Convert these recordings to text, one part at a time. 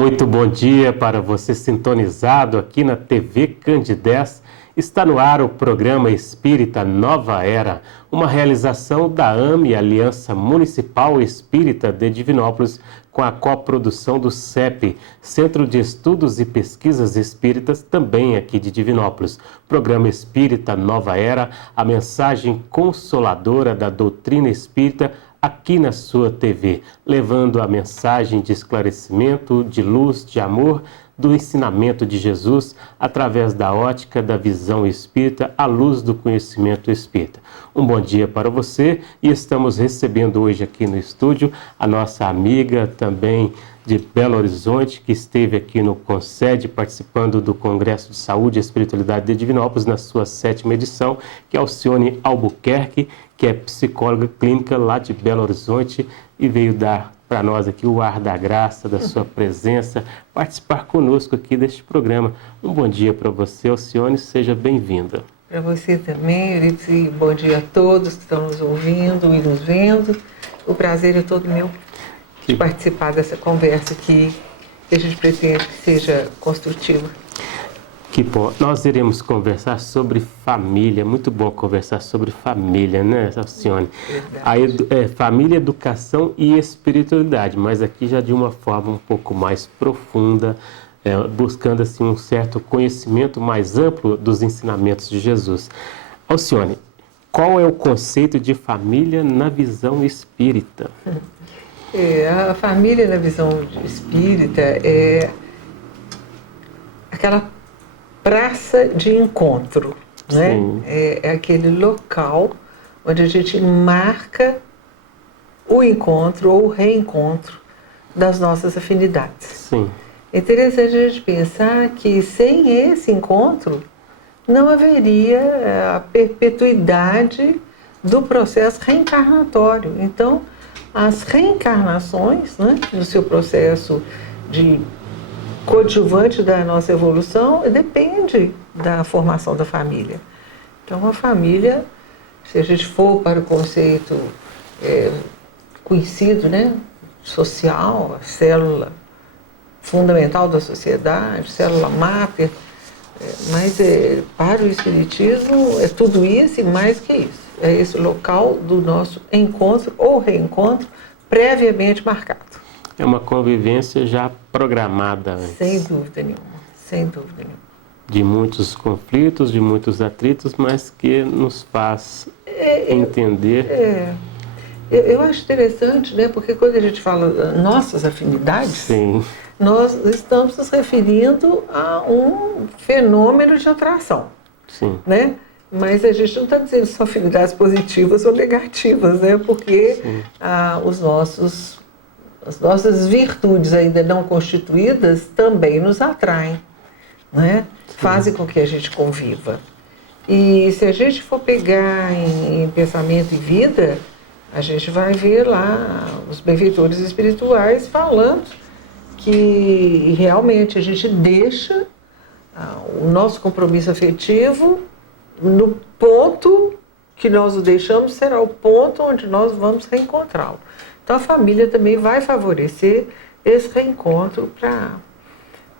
muito bom dia para você sintonizado aqui na TV Candidez. Está no ar o programa Espírita Nova Era, uma realização da AME, Aliança Municipal Espírita de Divinópolis, com a coprodução do CEP, Centro de Estudos e Pesquisas Espíritas, também aqui de Divinópolis. Programa Espírita Nova Era, a mensagem consoladora da doutrina espírita, aqui na sua TV, levando a mensagem de esclarecimento, de luz, de amor, do ensinamento de Jesus, através da ótica da visão espírita, à luz do conhecimento espírita. Um bom dia para você e estamos recebendo hoje aqui no estúdio a nossa amiga também de Belo Horizonte, que esteve aqui no CONSED participando do Congresso de Saúde e Espiritualidade de Divinópolis na sua 7ª edição, que é Alcione Albuquerque, que é psicóloga clínica lá de Belo Horizonte e veio dar para nós aqui o ar da graça, da sua presença, participar conosco aqui deste programa. Um bom dia para você, Alcione, seja bem-vinda. Para você também, Euridice, e bom dia a todos que estão nos ouvindo e nos vendo. O prazer é todo meu de participar dessa conversa aqui, que a gente pretende que seja construtiva. Que bom. Nós iremos conversar sobre família. Muito bom conversar sobre família, né, Alcione? Família, educação e espiritualidade, mas aqui já de uma forma um pouco mais profunda, buscando assim um certo conhecimento mais amplo dos ensinamentos de Jesus. Alcione, qual é o conceito de família na visão espírita? A família na visão espírita é aquela praça de encontro, né? É aquele local onde a gente marca o encontro ou o reencontro das nossas afinidades. Sim. É interessante a gente pensar que sem esse encontro não haveria a perpetuidade do processo reencarnatório. Então, as reencarnações, né, no seu processo de coadjuvante da nossa evolução, depende da formação da família. Então, a família, se a gente for para o conceito conhecido, né, social, a célula fundamental da sociedade, célula máter, mas para o Espiritismo é tudo isso e mais que isso. É esse local do nosso encontro ou reencontro previamente marcado. É uma convivência já programada antes. Sem dúvida nenhuma, sem dúvida nenhuma. De muitos conflitos, de muitos atritos, mas que nos faz entender. Eu acho interessante, né? Porque quando a gente fala nossas afinidades, sim, nós estamos nos referindo a um fenômeno de atração. Sim. Né? Mas a gente não está dizendo só afinidades positivas ou negativas, né? Porque as nossas virtudes ainda não constituídas também nos atraem, né? Fazem com que a gente conviva. E se a gente for pegar em pensamento e vida, a gente vai ver lá os benfeitores espirituais falando que realmente a gente deixa o nosso compromisso afetivo no ponto que nós o deixamos, será o ponto onde nós vamos reencontrá-lo. Então a família também vai favorecer esse reencontro para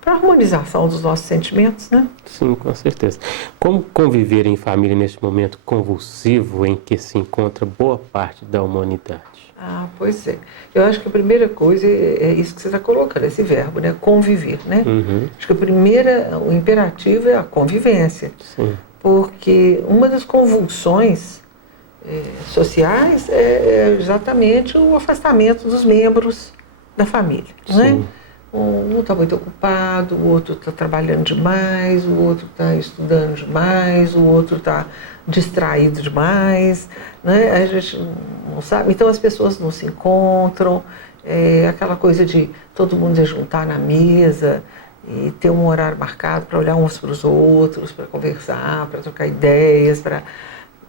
a harmonização dos nossos sentimentos, né? Sim, com certeza. Como conviver em família neste momento convulsivo em que se encontra boa parte da humanidade? Pois é. Eu acho que a primeira coisa é isso que você está colocando, esse verbo, né? Conviver, né? Uhum. Acho que o imperativo é a convivência. Sim. Porque uma das convulsões sociais é exatamente o afastamento dos membros da família, né? Um está muito ocupado, o outro está trabalhando demais, o outro está estudando demais, o outro está distraído demais, né? A gente não sabe. Então as pessoas não se encontram, aquela coisa de todo mundo se juntar na mesa e ter um horário marcado para olhar uns para os outros, para conversar, para trocar ideias, para,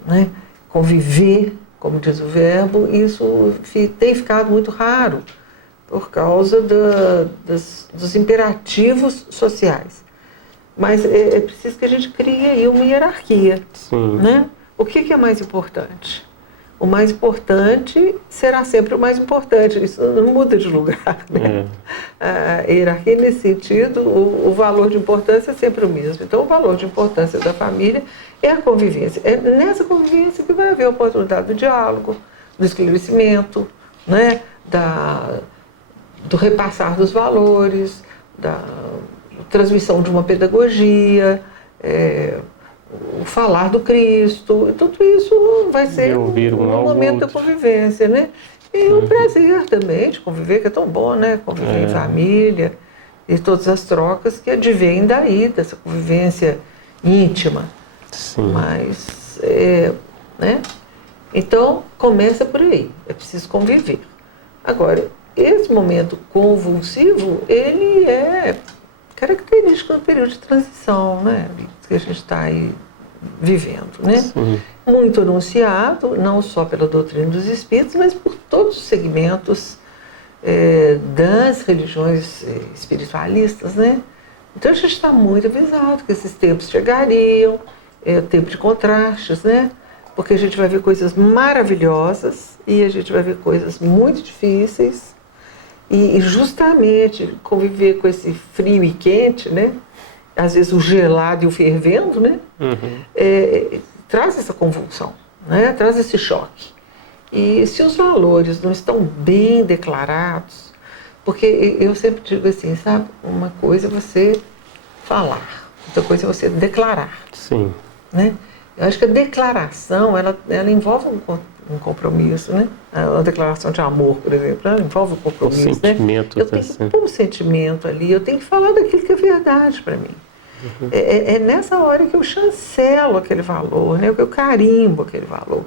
né, conviver, como diz o verbo. Isso tem ficado muito raro por causa dos imperativos sociais. Mas é preciso que a gente crie aí uma hierarquia. Sim. Né? O que é mais importante? o mais importante será sempre o mais importante. Isso não muda de lugar, né? A hierarquia, nesse sentido, o valor de importância é sempre o mesmo. Então, o valor de importância da família é a convivência. É nessa convivência que vai haver a oportunidade do diálogo, do esclarecimento, né? Do repassar dos valores, da transmissão de uma pedagogia, o falar do Cristo, e tudo isso vai ser um momento da convivência, né? E o prazer também de conviver, que é tão bom, né? Conviver em família e todas as trocas que advêm daí, dessa convivência íntima. Sim. Mas, né? Então, começa por aí, é preciso conviver. Agora, esse momento convulsivo, ele é característico do período de transição, né? Que a gente está aí vivendo, né? Sim. Muito anunciado, não só pela doutrina dos espíritos, mas por todos os segmentos das religiões espiritualistas, né? Então a gente está muito avisado que esses tempos chegariam, tempo de contrastes, né? Porque a gente vai ver coisas maravilhosas e a gente vai ver coisas muito difíceis. E justamente conviver com esse frio e quente, né? Às vezes o gelado e o fervendo, né? Traz essa convulsão, né? Traz esse choque. E se os valores não estão bem declarados, porque eu sempre digo assim, sabe? Uma coisa é você falar, outra coisa é você declarar. Sim. Né? Eu acho que a declaração, ela envolve um compromisso, né? A declaração de amor, por exemplo, ela envolve um compromisso, o sentimento, né? Eu tenho que pôr um sentimento ali, eu tenho que falar daquilo que é verdade para mim. É nessa hora que eu chancelo aquele valor, né? Que eu carimbo aquele valor.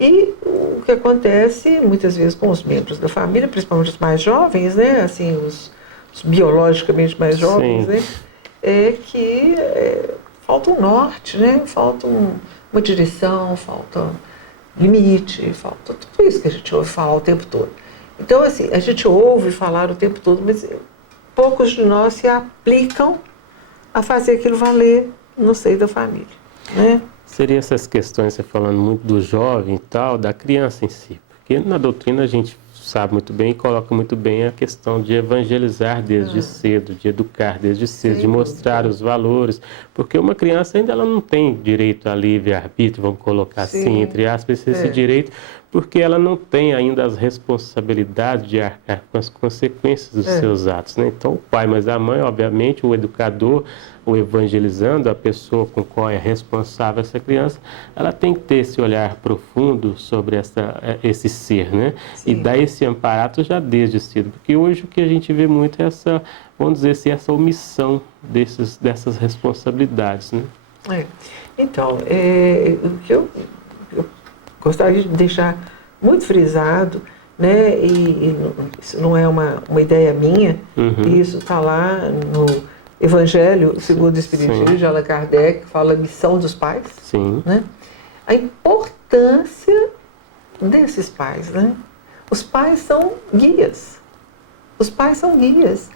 E o que acontece muitas vezes com os membros da família, principalmente os mais jovens, né? Assim, os biologicamente mais jovens, né? É que falta um norte, né? Falta uma direção, falta limite, falta tudo isso que a gente ouve falar o tempo todo. Então, assim, a gente ouve falar o tempo todo, mas poucos de nós se aplicam a fazer aquilo valer no seio da família, né? Seria essas questões, você falando muito do jovem e tal, da criança em si. Porque na doutrina a gente sabe muito bem e coloca muito bem a questão de evangelizar desde cedo, de educar desde cedo, de mostrar os valores. Porque uma criança ainda ela não tem direito a livre-arbítrio, vamos colocar assim, entre aspas, esse direito, porque ela não tem ainda as responsabilidades de arcar com as consequências dos seus atos, né? Então o pai, mas a mãe, obviamente, o educador, o evangelizando, a pessoa com qual é responsável essa criança, ela tem que ter esse olhar profundo sobre esse ser, né? Sim. E dar esse amparato já desde cedo, porque hoje o que a gente vê muito é essa, vamos dizer assim, essa omissão dessas responsabilidades, né? Então, o que eu gostaria de deixar muito frisado, né? E isso não é uma ideia minha, isso está lá no Evangelho segundo o Espiritismo de Allan Kardec, que fala a missão dos pais. Sim. Né? A importância desses pais, né? Os pais são guias. Os pais são guias.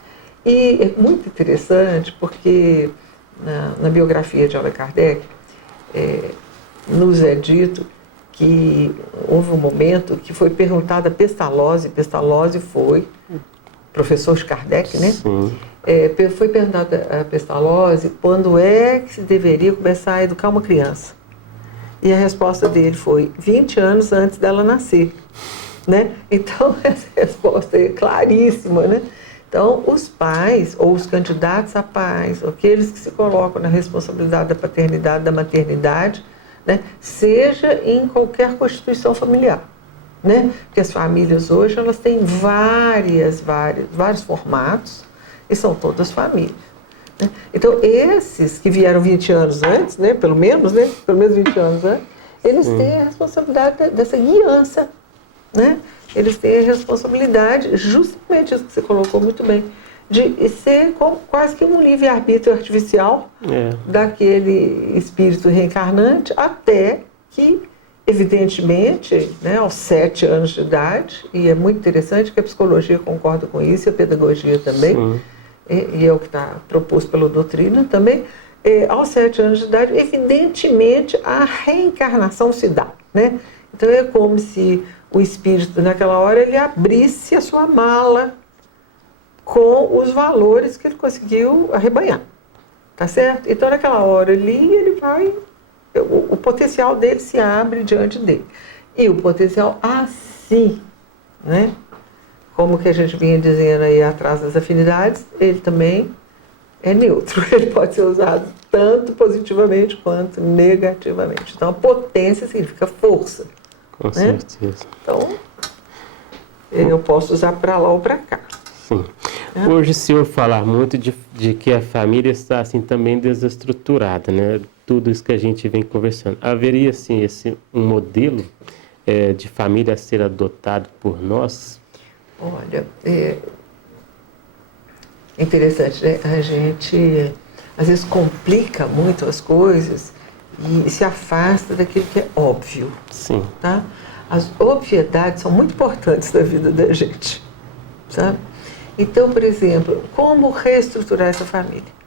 E é muito interessante porque na biografia de Allan Kardec nos é dito que houve um momento que foi perguntada a Pestalozzi. Pestalozzi foi professor de Kardec, né? Sim. Foi perguntado a Pestalozzi quando é que se deveria começar a educar uma criança. E a resposta dele foi 20 anos antes dela nascer, né? Então, essa resposta é claríssima, né? Então, os pais, ou os candidatos a pais, ou aqueles que se colocam na responsabilidade da paternidade, da maternidade, né? Seja em qualquer constituição familiar, né? Porque as famílias hoje, elas têm vários formatos, e são todas famílias. Né? Então, esses que vieram 20 anos antes, né, pelo menos 20 anos antes, eles têm a responsabilidade dessa guiança. Né? Eles têm a responsabilidade, justamente isso que você colocou muito bem, de ser quase que um livre-arbítrio artificial daquele espírito reencarnante, até que, evidentemente, né, aos 7 anos de idade, e é muito interessante que a psicologia concorda com isso, a pedagogia também, e é o que está proposto pela doutrina também, aos 7 anos de idade, evidentemente, a reencarnação se dá, né? Então é como se o espírito naquela hora ele abrisse a sua mala com os valores que ele conseguiu arrebanhar, tá certo? Então naquela hora ali ele vai, o potencial dele se abre diante dele. E o potencial assim, né? Como que a gente vinha dizendo aí atrás das afinidades, ele também é neutro. Ele pode ser usado tanto positivamente quanto negativamente. Então a potência significa força. Com né? certeza. Então, eu posso usar para lá ou para cá. Sim. Hoje o senhor fala muito de que a família está assim também desestruturada, né? Tudo isso que a gente vem conversando. Haveria assim um modelo de família a ser adotado por nós? Olha, é interessante, né? A gente às vezes complica muito as coisas e se afasta daquilo que é óbvio. Sim. Tá? As obviedades são muito importantes na vida da gente, sabe? Então, por exemplo, como reestruturar essa família?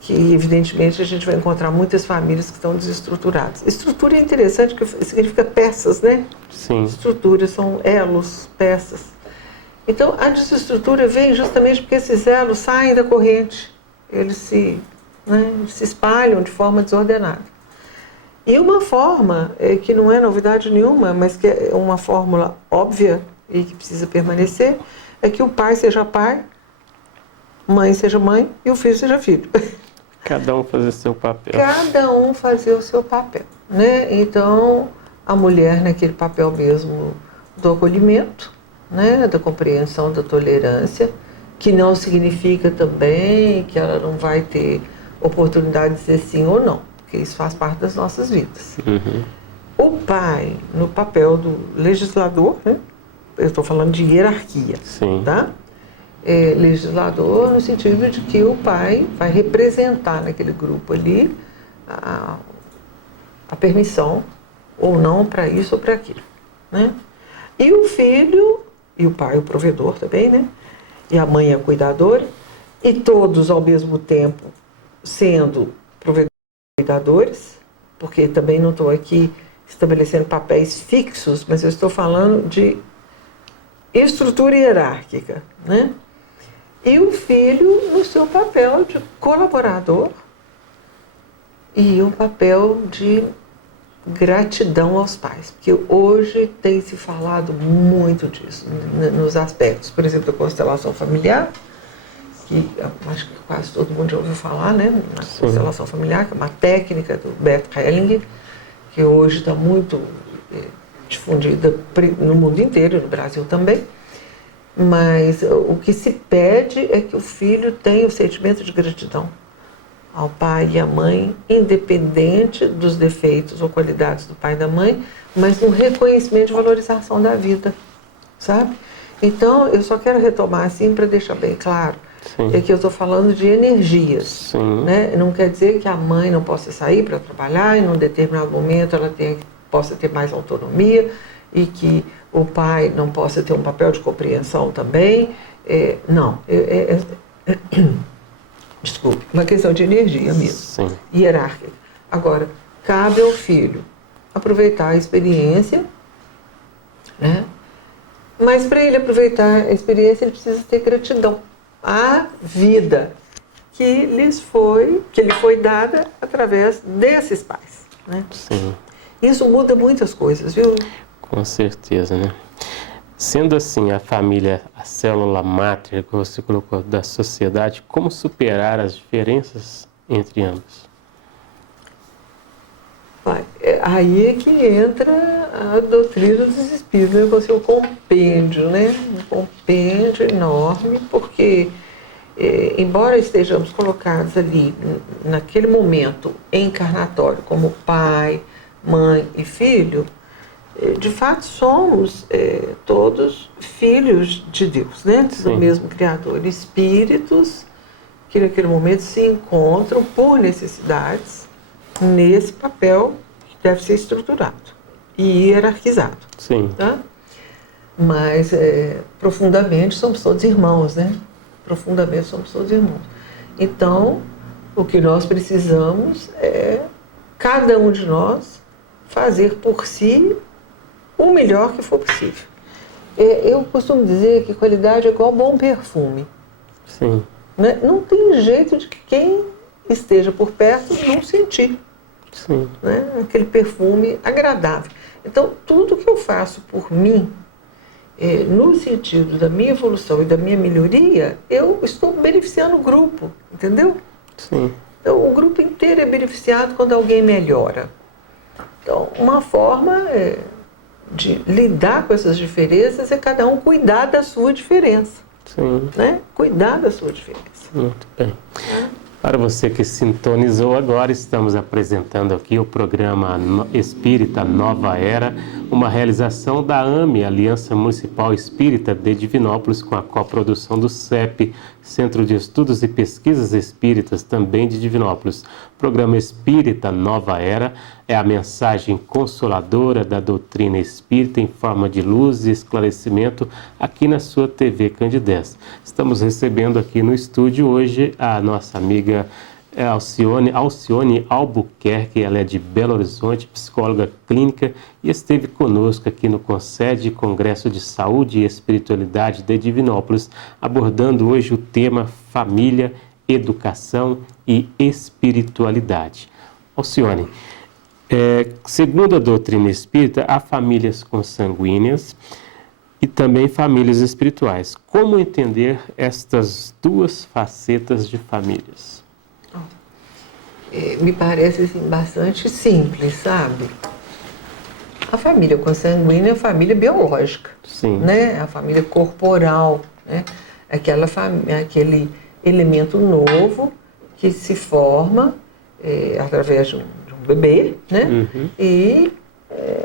Que, evidentemente, a gente vai encontrar muitas famílias que estão desestruturadas. Estrutura é interessante, porque significa peças, né? Sim. Estruturas são elos, peças. Então, a desestrutura vem justamente porque esses elos saem da corrente. Eles se espalham de forma desordenada. E uma forma, que não é novidade nenhuma, mas que é uma fórmula óbvia e que precisa permanecer, é que o pai seja pai, mãe seja mãe e o filho seja filho. Cada um fazer seu papel. Cada um fazer o seu papel, né? Então, a mulher naquele papel mesmo do acolhimento, né? Da compreensão, da tolerância, que não significa também que ela não vai ter oportunidade de dizer sim ou não, porque isso faz parte das nossas vidas. Uhum. O pai, no papel do legislador, né? Eu estou falando de hierarquia, Sim. tá? Legislador no sentido de que o pai vai representar naquele grupo ali a permissão ou não para isso ou para aquilo, né? E o filho, e o pai o provedor também, né? E a mãe a cuidadora, e todos ao mesmo tempo sendo provedores e cuidadores, porque também não estou aqui estabelecendo papéis fixos, mas eu estou falando de estrutura hierárquica, né? E o filho no seu papel de colaborador e um papel de gratidão aos pais, porque hoje tem se falado muito disso, nos aspectos, por exemplo, da constelação familiar, que acho que quase todo mundo já ouviu falar, né? Na constelação familiar, que é uma técnica do Bert Hellinger, que hoje está muito difundida no mundo inteiro, no Brasil também. Mas o que se pede é que o filho tenha o sentimento de gratidão ao pai e à mãe, independente dos defeitos ou qualidades do pai e da mãe, mas no reconhecimento e valorização da vida, sabe? Então, eu só quero retomar assim para deixar bem claro. Sim. É que eu estou falando de energias. Sim. Né? Não quer dizer que a mãe não possa sair para trabalhar e num determinado momento ela possa ter mais autonomia e que o pai não possa ter um papel de compreensão também. Não. Desculpe, uma questão de energia mesmo. Sim. Hierárquica. Agora, cabe ao filho aproveitar a experiência, né? Mas para ele aproveitar a experiência, ele precisa ter gratidão à vida que lhe foi dada através desses pais, né? Sim. Isso muda muitas coisas, viu? Com certeza, né? Sendo assim, a família, a célula máter, que você colocou, da sociedade, como superar as diferenças entre ambos? Aí é que entra a doutrina dos espíritos, né? Com seu compêndio, né? Um compêndio enorme, porque embora estejamos colocados ali naquele momento encarnatório como pai, mãe e filho, de fato somos todos filhos de Deus, né? Do mesmo Criador, espíritos que naquele momento se encontram por necessidades nesse papel que deve ser estruturado e hierarquizado. Sim. Tá? Mas profundamente somos todos irmãos, né? Profundamente somos todos irmãos. Então, o que nós precisamos é cada um de nós fazer por si o melhor que for possível. Eu costumo dizer que qualidade é igual bom perfume. Sim. Né? Não tem jeito de que quem esteja por perto não sentir. Sim. Né? Aquele perfume agradável. Então, tudo que eu faço por mim, no sentido da minha evolução e da minha melhoria, eu estou beneficiando o grupo, entendeu? Sim. Então, o grupo inteiro é beneficiado quando alguém melhora. Então, uma forma de lidar com essas diferenças é cada um cuidar da sua diferença. Sim. Né? Cuidar da sua diferença. Muito bem. Para você que sintonizou agora, estamos apresentando aqui o programa Espírita Nova Era, uma realização da AME, Aliança Municipal Espírita de Divinópolis, com a coprodução do CEP, Centro de Estudos e Pesquisas Espíritas, também de Divinópolis. O programa Espírita Nova Era é a mensagem consoladora da doutrina espírita em forma de luz e esclarecimento aqui na sua TV Candidez. Estamos recebendo aqui no estúdio hoje a nossa amiga Alcione Albuquerque. Ela é de Belo Horizonte, psicóloga clínica, e esteve conosco aqui no CONSED, Congresso de Saúde e Espiritualidade de Divinópolis, abordando hoje o tema família, educação e espiritualidade. Alcione, segundo a doutrina espírita, há famílias consanguíneas e também famílias espirituais. Como entender estas duas facetas de famílias? Me parece assim, bastante simples, sabe? A família consanguínea é a família biológica. Sim. Né? A família corporal, né? Aquele elemento novo que se forma através de um bebê, né? Uhum. E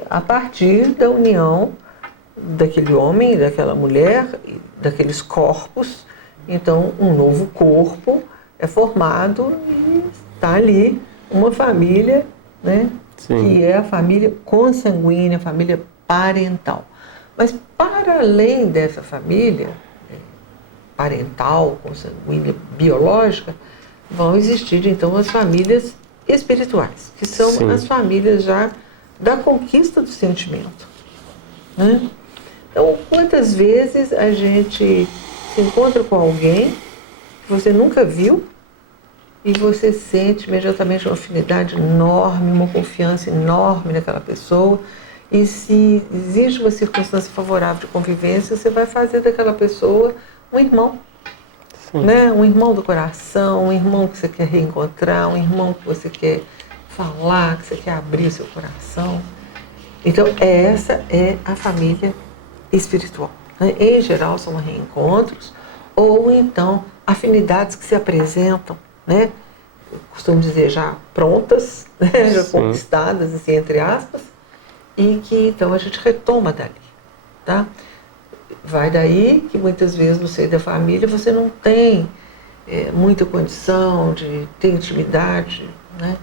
a partir da união daquele homem, daquela mulher, daqueles corpos, então um novo corpo é formado e está ali uma família, né? Sim. Que é a família consanguínea, a família parental. Mas para além dessa família parental, consanguínea, biológica, vão existir então as famílias espirituais, que são Sim. as famílias já da conquista do sentimento. Né? Então, quantas vezes a gente se encontra com alguém que você nunca viu e você sente imediatamente uma afinidade enorme, uma confiança enorme naquela pessoa, e se existe uma circunstância favorável de convivência, você vai fazer daquela pessoa um irmão. Né? Um irmão do coração, um irmão que você quer reencontrar, um irmão que você quer falar, que você quer abrir o seu coração. Então, essa é a família espiritual. Né? Em geral, são reencontros ou então afinidades que se apresentam, né? Eu costumo dizer já prontas, né? Já conquistadas, assim, entre aspas, e que então a gente retoma dali. Tá? Vai daí que muitas vezes no seio da família você não tem muita condição de ter intimidade, né,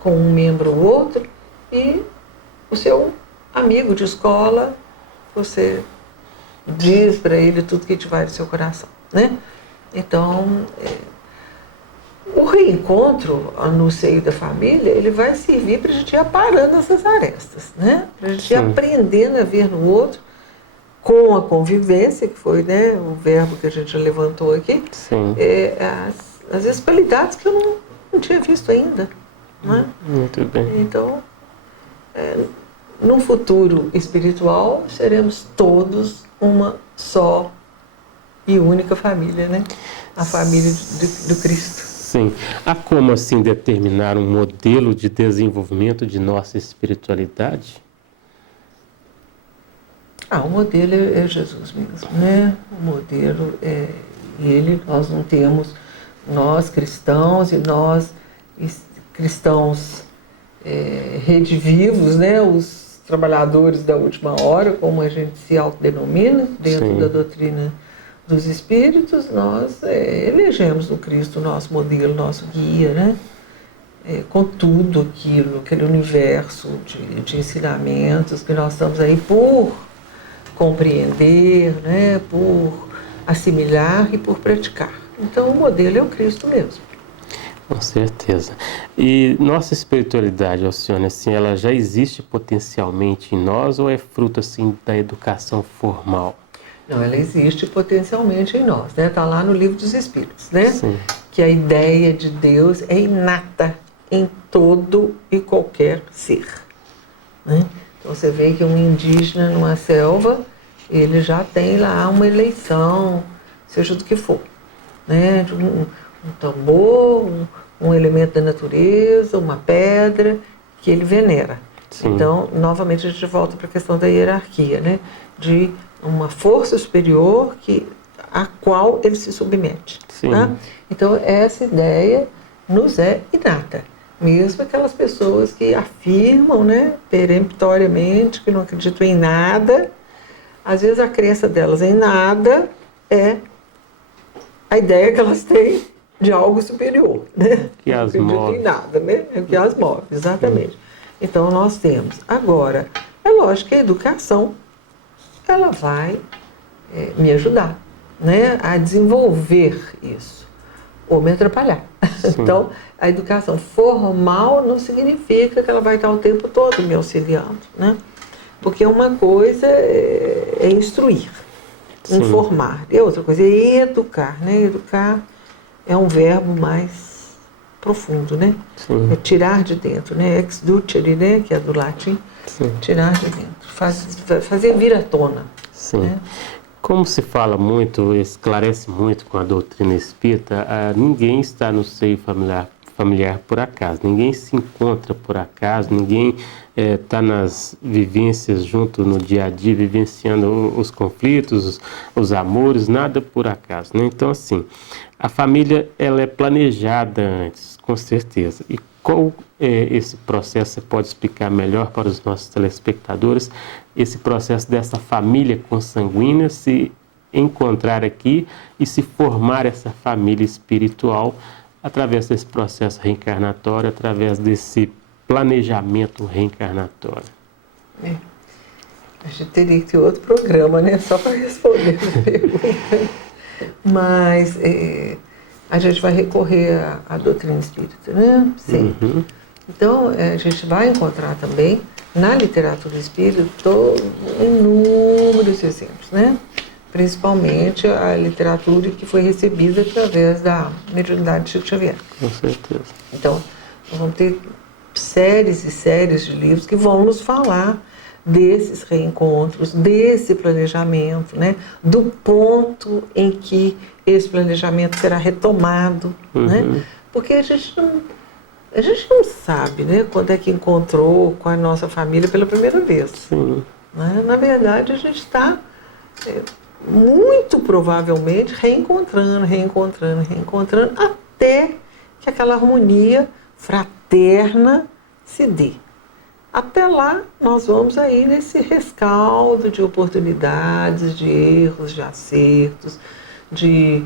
com um membro ou outro, e o seu amigo de escola, você diz para ele tudo que te vai do seu coração. Né? Então, o reencontro no seio da família, ele vai servir para a gente ir aparando essas arestas, né? Para a gente ir aprendendo a ver no outro, com a convivência, que foi, né, o verbo que a gente levantou aqui, as especialidades que eu não tinha visto ainda. Né? Muito bem. Então, num futuro espiritual, seremos todos uma só e única família, né? A família do Cristo. Sim. Há como, assim, determinar um modelo de desenvolvimento de nossa espiritualidade? O modelo é Jesus mesmo, né? O modelo é ele. Nós não temos, nós cristãos e nós cristãos redivivos, né? Os trabalhadores da última hora, como a gente se autodenomina dentro da doutrina dos espíritos, nós elegemos no Cristo nosso modelo, nosso guia, né? Com tudo aquilo, aquele universo de ensinamentos que nós estamos aí por compreender, né, por assimilar e por praticar. Então, o modelo é o Cristo mesmo. Com certeza. E nossa espiritualidade, Alcione, assim, ela já existe potencialmente em nós ou é fruto assim da educação formal? Não, ela existe potencialmente em nós, né? Está lá no Livro dos Espíritos, né? Sim. Que a ideia de Deus é inata em todo e qualquer ser, né? Então você vê que um indígena numa selva, ele já tem lá uma eleição, seja do que for, né? De um tambor, um elemento da natureza, uma pedra, que ele venera. Sim. Então, novamente, a gente volta para a questão da hierarquia, né? De uma força superior a qual ele se submete. Sim. Tá? Então, essa ideia nos é inata. Mesmo aquelas pessoas que afirmam, né, peremptoriamente, que não acreditam em nada, às vezes a crença delas em nada é a ideia que elas têm de algo superior, né? Que as não move. acreditam em nada, né? É o que as move, exatamente. Então, nós temos. Agora, é lógico que a educação, ela vai me ajudar, né, a desenvolver isso, ou me atrapalhar. Sim. Então, a educação formal não significa que ela vai estar o tempo todo me auxiliando, né? Porque uma coisa é instruir, Sim. informar, e outra coisa é educar, né? Educar é um verbo mais profundo, né? Sim. É tirar de dentro, né? Ex ducere, né? Que é do latim. Sim. Tirar de dentro, fazer vir à tona. Sim. Né? Como se fala muito, esclarece muito com a doutrina espírita, ninguém está no seio familiar por acaso, ninguém se encontra por acaso, ninguém está nas vivências junto no dia a dia, vivenciando os conflitos, os amores, nada por acaso, né? Então, assim, a família ela é planejada antes, com certeza. E qual esse processo, você pode explicar melhor para os nossos telespectadores, esse processo dessa família consanguínea se encontrar aqui e se formar essa família espiritual através desse processo reencarnatório, através desse planejamento reencarnatório? A gente teria que ter outro programa, né? Só para responder essa pergunta. Mas a gente vai recorrer à doutrina espírita, né? Sim. Uhum. Então, a gente vai encontrar também na literatura espírita inúmeros exemplos, né? Principalmente a literatura que foi recebida através da mediunidade de Chico Xavier. Com certeza. Então, nós vamos ter séries e séries de livros que vão nos falar desses reencontros, desse planejamento, né? Do ponto em que esse planejamento será retomado, né? Porque a gente não sabe, né, quando é que encontrou com a nossa família pela primeira vez. Sim. Né? Na verdade, a gente está muito provavelmente reencontrando, até que aquela harmonia fraterna se dê. Até lá, nós vamos aí nesse rescaldo de oportunidades, de erros, de acertos, de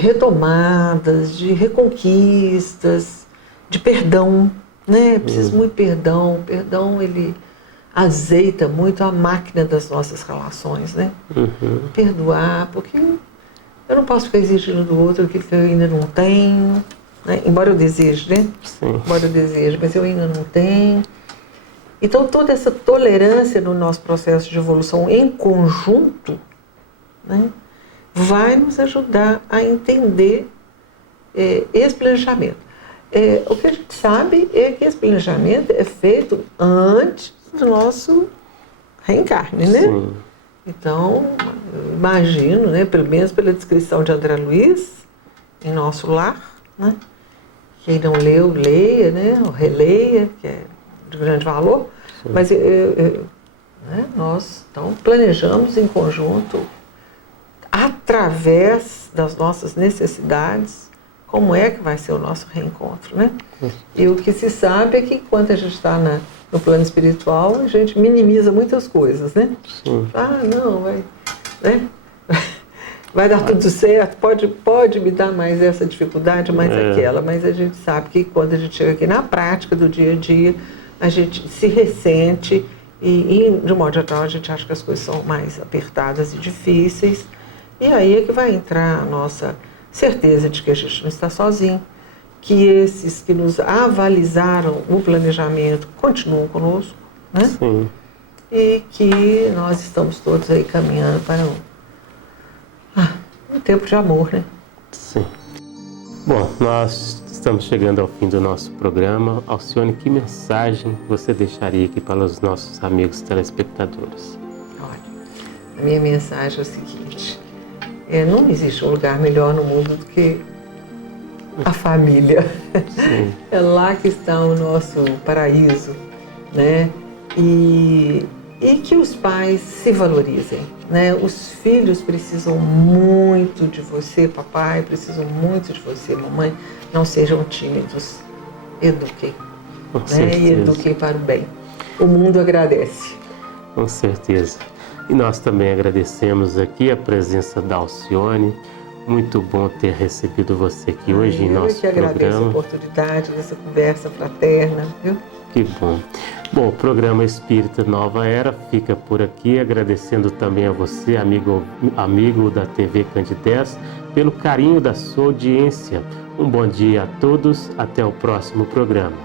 retomadas, de reconquistas, de perdão, né? Preciso muito perdão. O perdão, ele azeita muito a máquina das nossas relações, né? Perdoar, porque eu não posso ficar exigindo do outro aquilo que eu ainda não tenho, né? Embora eu deseje, né? Sim. Embora eu deseje, mas eu ainda não tenho. Então, toda essa tolerância no nosso processo de evolução em conjunto, né, vai nos ajudar a entender esse planejamento. O que a gente sabe é que esse planejamento é feito antes do nosso reencarne, né? Sim. Então, eu imagino, né, pelo menos pela descrição de André Luiz, em Nosso Lar, né? Quem não leu, leia, né? Ou releia, que é de grande valor. Sim. Mas né, nós então planejamos em conjunto, através das nossas necessidades, como é que vai ser o nosso reencontro, né? E o que se sabe é que quando a gente está no plano espiritual, a gente minimiza muitas coisas, né? Sim. Não, vai dar tudo certo, pode me dar mais essa dificuldade, mais aquela, mas a gente sabe que quando a gente chega aqui na prática do dia a dia, a gente se ressente e de um modo geral, a gente acha que as coisas são mais apertadas e difíceis. E aí é que vai entrar a nossa certeza de que a gente não está sozinho, que esses que nos avalizaram o planejamento continuam conosco, né? Sim. E que nós estamos todos aí caminhando para um tempo de amor, né? Sim. Bom, nós estamos chegando ao fim do nosso programa. Alcione, que mensagem você deixaria aqui para os nossos amigos telespectadores? Olha, a minha mensagem é o seguinte: não existe um lugar melhor no mundo do que a família. Sim. É lá que está o nosso paraíso, né? E que os pais se valorizem, né? Os filhos precisam muito de você, papai, precisam muito de você, mamãe. Não sejam tímidos, eduquem, né? E eduquem para o bem. O mundo agradece. Com certeza. E nós também agradecemos aqui a presença da Alcione. Muito bom ter recebido você aqui hoje em nosso programa. Eu que agradeço a oportunidade dessa conversa fraterna, viu? Que bom. Bom, o programa Espírita Nova Era fica por aqui, agradecendo também a você, amigo da TV Candidez, pelo carinho da sua audiência. Um bom dia a todos, até o próximo programa.